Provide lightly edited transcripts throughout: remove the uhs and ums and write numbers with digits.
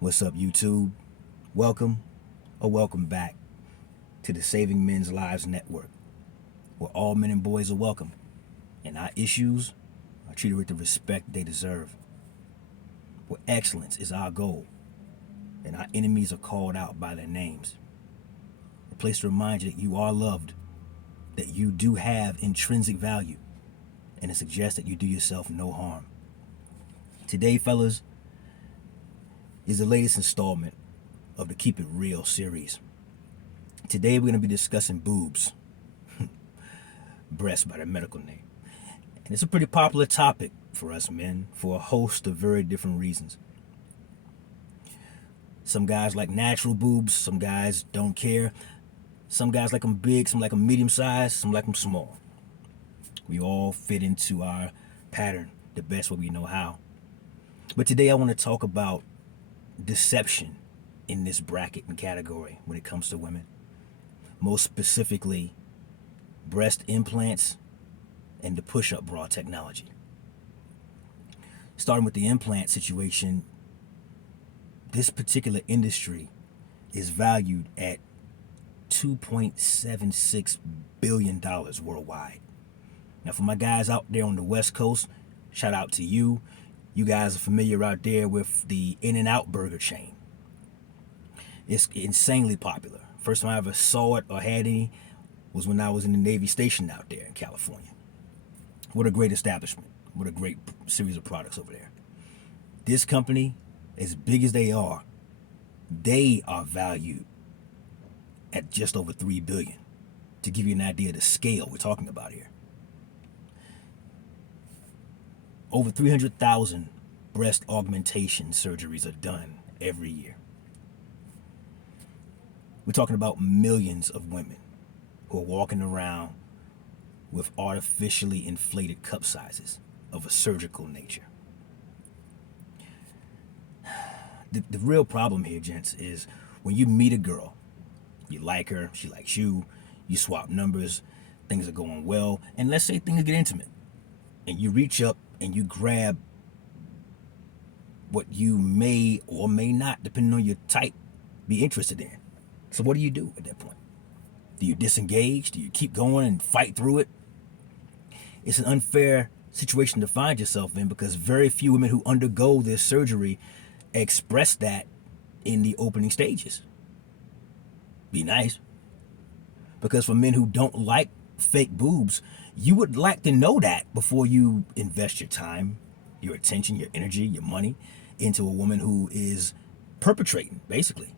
What's up, YouTube? Welcome or welcome back to the Saving Men's Lives Network, where all men and boys are welcome and our issues are treated with the respect they deserve, where excellence is our goal and our enemies are called out by their names. A place to remind you that you are loved, that you do have intrinsic value, and to suggest that you do yourself no harm. Today, fellas, is the latest installment of the Keep It Real series. Today we're going to be discussing boobs, breasts by their medical name. And it's a pretty popular topic for us men for a host of very different reasons. Some guys like natural boobs, some guys don't care. Some guys like them big, some like them medium sized, some like them small. We all fit into our pattern the best way we know how. But today I want to talk about deception in this bracket and category when it comes to women. Most specifically, breast implants and the push-up bra technology. Starting with the implant situation, this particular industry is valued at $2.76 billion worldwide. Now, for my guys out there on the West Coast, shout out to you. You guys are familiar out there with the In-N-Out burger chain. It's insanely popular. First time I ever saw it or had any was when I was in the Navy station out there in California. What a great establishment. What a great series of products over there. This company, as big as they are valued at just over $3 billion. To give you an idea of the scale we're talking about here. Over 300,000 breast augmentation surgeries are done every year. We're talking about millions of women who are walking around with artificially inflated cup sizes of a surgical nature. The real problem here, gents, is when you meet a girl, you like her, she likes you, you swap numbers, things are going well, and let's say things get intimate, and you reach up and you grab what you may or may not, depending on your type, be interested in. So what do you do at that point? Do you disengage? Do you keep going and fight through it? It's an unfair situation to find yourself in because very few women who undergo this surgery express that in the opening stages. Be nice. Because for men who don't like fake boobs, you would like to know that before you invest your time, your attention, your energy, your money into a woman who is perpetrating, basically.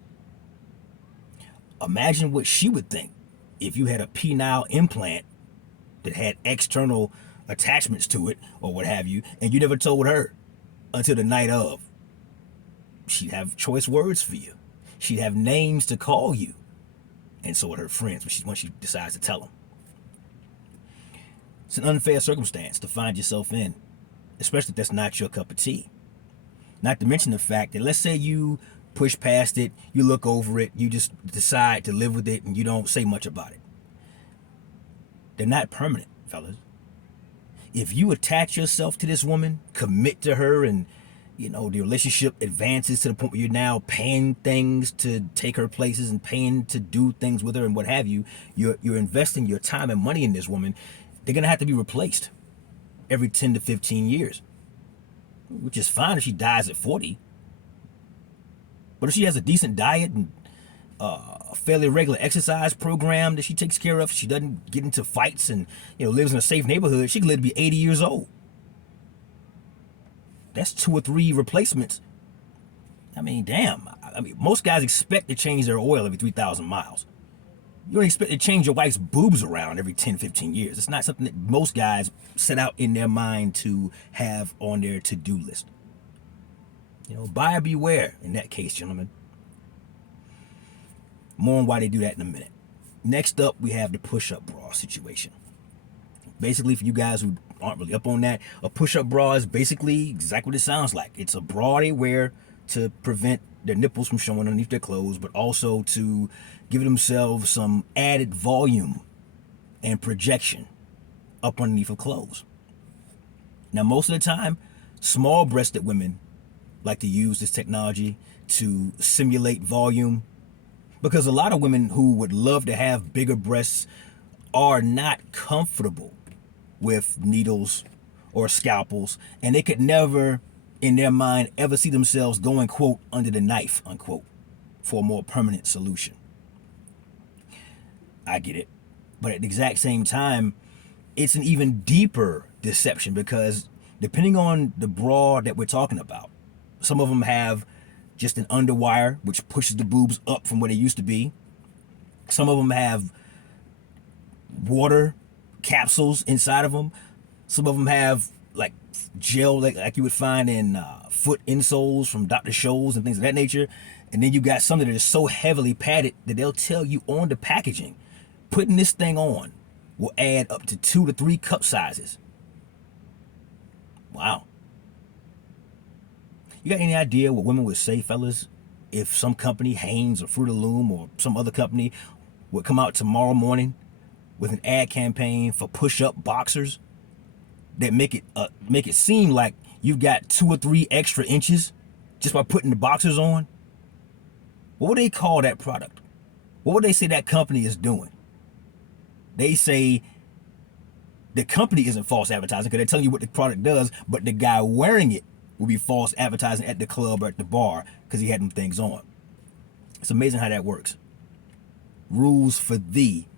Imagine what she would think if you had a penile implant that had external attachments to it or what have you, and you never told her until the night of. She'd have choice words for you. She'd have names to call you. And so would her friends when she decides to tell them. It's an unfair circumstance to find yourself in, especially if that's not your cup of tea. Not to mention the fact that let's say you push past it, you look over it, you just decide to live with it and you don't say much about it. They're not permanent, fellas. If you attach yourself to this woman, commit to her, and the relationship advances to the point where you're now paying things to take her places and paying to do things with her and what have you, you're investing your time and money in this woman. They're going to have to be replaced every 10 to 15 years, which is fine if she dies at 40. But if she has a decent diet and a fairly regular exercise program that she takes care of, she doesn't get into fights and lives in a safe neighborhood, she can live to be 80 years old. That's 2 or 3 replacements. I mean, damn. Most guys expect to change their oil every 3,000 miles. You don't expect to change your wife's boobs around every 10, 15 years. It's not something that most guys set out in their mind to have on their to-do list. Buyer beware in that case, gentlemen. More on why they do that in a minute. Next up, we have the push-up bra situation. Basically, for you guys who aren't really up on that, a push-up bra is basically exactly what it sounds like. It's a bra they wear to prevent their nipples from showing underneath their clothes, but also to give themselves some added volume and projection up underneath of clothes. Now, most of the time, small-breasted women like to use this technology to simulate volume, because a lot of women who would love to have bigger breasts are not comfortable with needles or scalpels, and they could never in their mind ever see themselves going, quote, under the knife, unquote, for a more permanent solution. I get it. But at the exact same time, it's an even deeper deception, because depending on the bra that we're talking about, some of them have just an underwire which pushes the boobs up from where they used to be. Some of them have water capsules inside of them. Some of them have like gel, like you would find in foot insoles from Dr. Scholl's and things of that nature. And then you got some that are so heavily padded that they'll tell you on the packaging, putting this thing on will add up to 2 to 3 cup sizes. Wow. You got any idea what women would say, fellas, if some company, Hanes or Fruit of the Loom or some other company, would come out tomorrow morning with an ad campaign for push-up boxers that make it seem like you've got 2 or 3 extra inches just by putting the boxers on? What would they call that product? What would they say that company is doing? They say the company isn't false advertising because they're telling you what the product does, but the guy wearing it will be false advertising at the club or at the bar because he had them things on. It's amazing how that works. Rules for thee,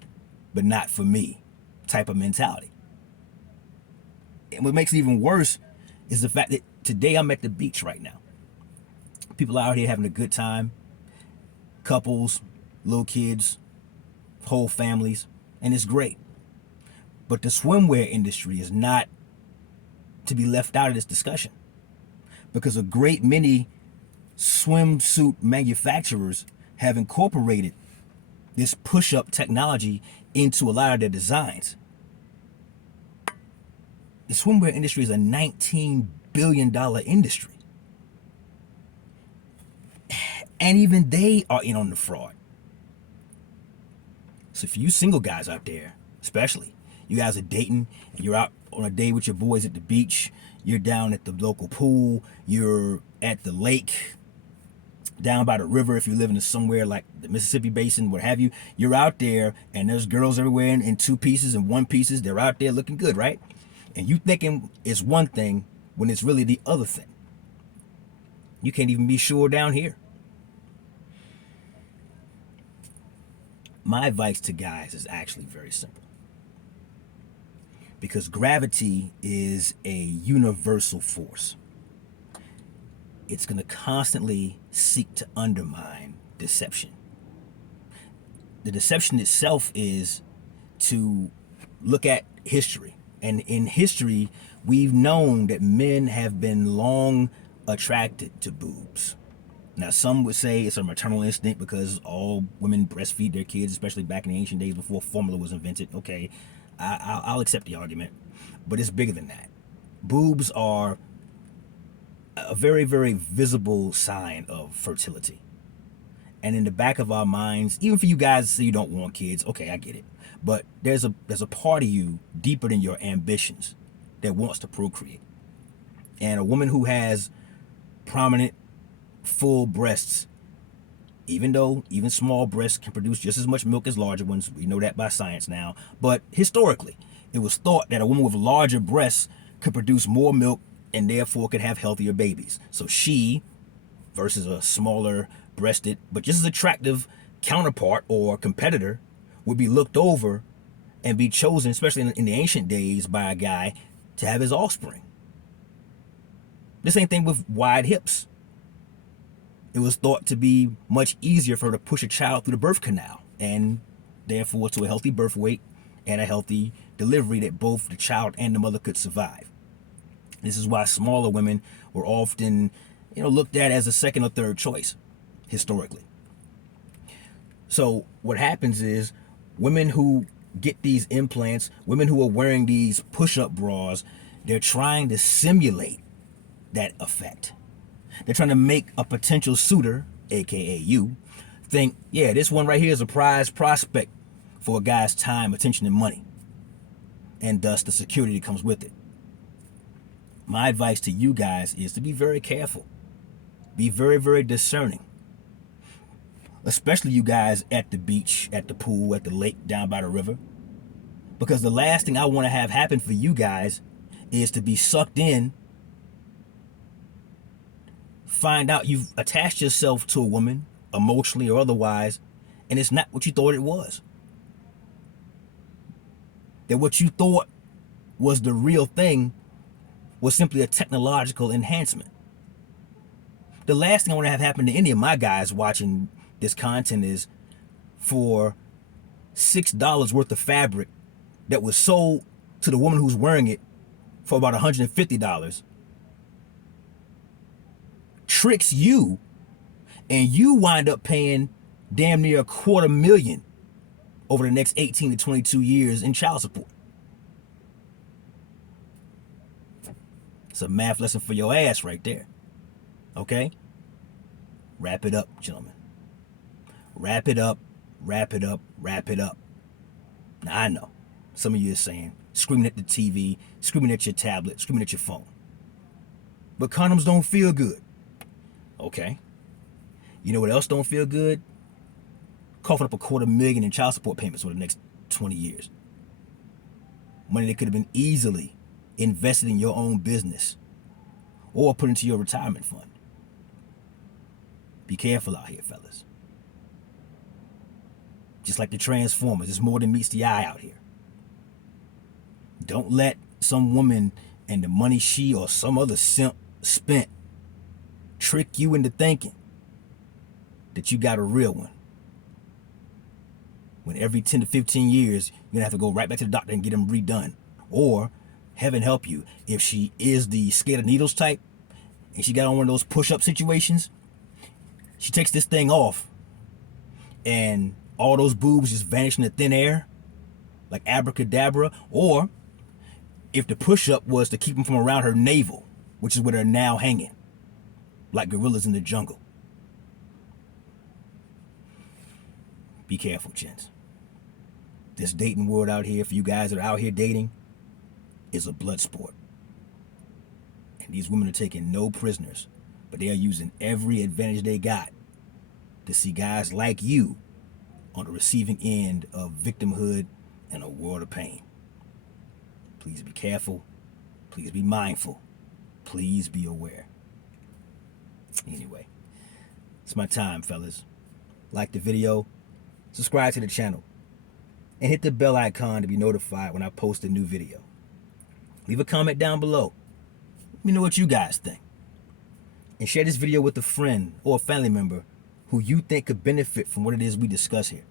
but not for me type of mentality. And what makes it even worse is the fact that today I'm at the beach right now. People out here having a good time. Couples, little kids, whole families, and it's great. But the swimwear industry is not to be left out of this discussion, because a great many swimsuit manufacturers have incorporated this push-up technology into a lot of their designs. The swimwear industry is a $19 billion industry. And even they are in on the fraud. So for you single guys out there, especially, you guys are dating and you're out on a day with your boys at the beach, you're down at the local pool, you're at the lake, down by the river if you live in somewhere like the Mississippi Basin, what have you, you're out there and there's girls everywhere in 2 pieces and 1 pieces, they're out there looking good, right? And you thinking it's one thing when it's really the other thing. You can't even be sure down here. My advice to guys is actually very simple. Because gravity is a universal force. It's going to constantly seek to undermine deception. The deception itself is to look at history. And in history, we've known that men have been long attracted to boobs. Now, some would say it's a maternal instinct because all women breastfeed their kids, especially back in the ancient days before formula was invented. Okay, I'll accept the argument, but it's bigger than that. Boobs are a very, very visible sign of fertility. And in the back of our minds, even for you guys that say you don't want kids, okay, I get it. But there's a part of you deeper than your ambitions that wants to procreate. And a woman who has prominent, full breasts, even though even small breasts can produce just as much milk as larger ones, we know that by science now, but historically, it was thought that a woman with larger breasts could produce more milk and therefore could have healthier babies. So she, versus a smaller breasted but just as attractive counterpart or competitor, would be looked over and be chosen, especially in the ancient days, by a guy to have his offspring. The same thing with wide hips. It was thought to be much easier for her to push a child through the birth canal, and therefore to a healthy birth weight and a healthy delivery that both the child and the mother could survive. This is why smaller women were often, looked at as a second or third choice historically. So what happens is women who get these implants, women who are wearing these push-up bras, they're trying to simulate that effect. They're trying to make a potential suitor, aka you, think, yeah, this one right here is a prize prospect for a guy's time, attention, and money, and thus the security that comes with it. My advice to you guys is to be very careful Be very, very discerning. Especially you guys at the beach, at the pool, at the lake, down by the river. Because the last thing I want to have happen for you guys is to be sucked in, find out you've attached yourself to a woman, emotionally or otherwise, and it's not what you thought it was. That what you thought was the real thing was simply a technological enhancement. The last thing I want to have happen to any of my guys watching this content is for $6 worth of fabric that was sold to the woman who's wearing it for about $150 tricks you, and you wind up paying damn near $250,000 over the next 18 to 22 years in child support. It's a math lesson for your ass right there. Okay? Wrap it up, gentlemen. Wrap it up, wrap it up, wrap it up. Now, I know some of you are saying, screaming at the TV, screaming at your tablet, screaming at your phone. But condoms don't feel good. Okay. You know what else don't feel good? Coughing up $250,000 in child support payments for the next 20 years. Money that could have been easily invested in your own business or put into your retirement fund. Be careful out here, fellas. Just like the Transformers, there's more than meets the eye out here. Don't let some woman and the money she or some other simp spent trick you into thinking that you got a real one. When every 10 to 15 years, you're going to have to go right back to the doctor and get them redone. Or, heaven help you, if she is the scared of needles type, and she got on one of those push-up situations, she takes this thing off, and all those boobs just vanish into thin air, like abracadabra. Or, if the push-up was to keep them from around her navel, which is where they're now hanging, like gorillas in the jungle. Be careful, gents. This dating world out here, for you guys that are out here dating, is a blood sport. And these women are taking no prisoners, but they are using every advantage they got to see guys like you on the receiving end of victimhood and a world of pain. Please be careful. Please be mindful. Please be aware. Anyway, it's my time, fellas. Like the video, subscribe to the channel, and hit the bell icon to be notified when I post a new video. Leave a comment down below. Let me know what you guys think. And share this video with a friend or a family member who you think could benefit from what it is we discuss here.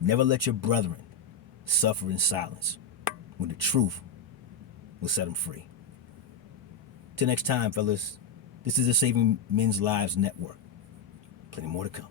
Never let your brethren suffer in silence when the truth will set them free. Till next time, fellas, this is the Saving Men's Lives Network. Plenty more to come.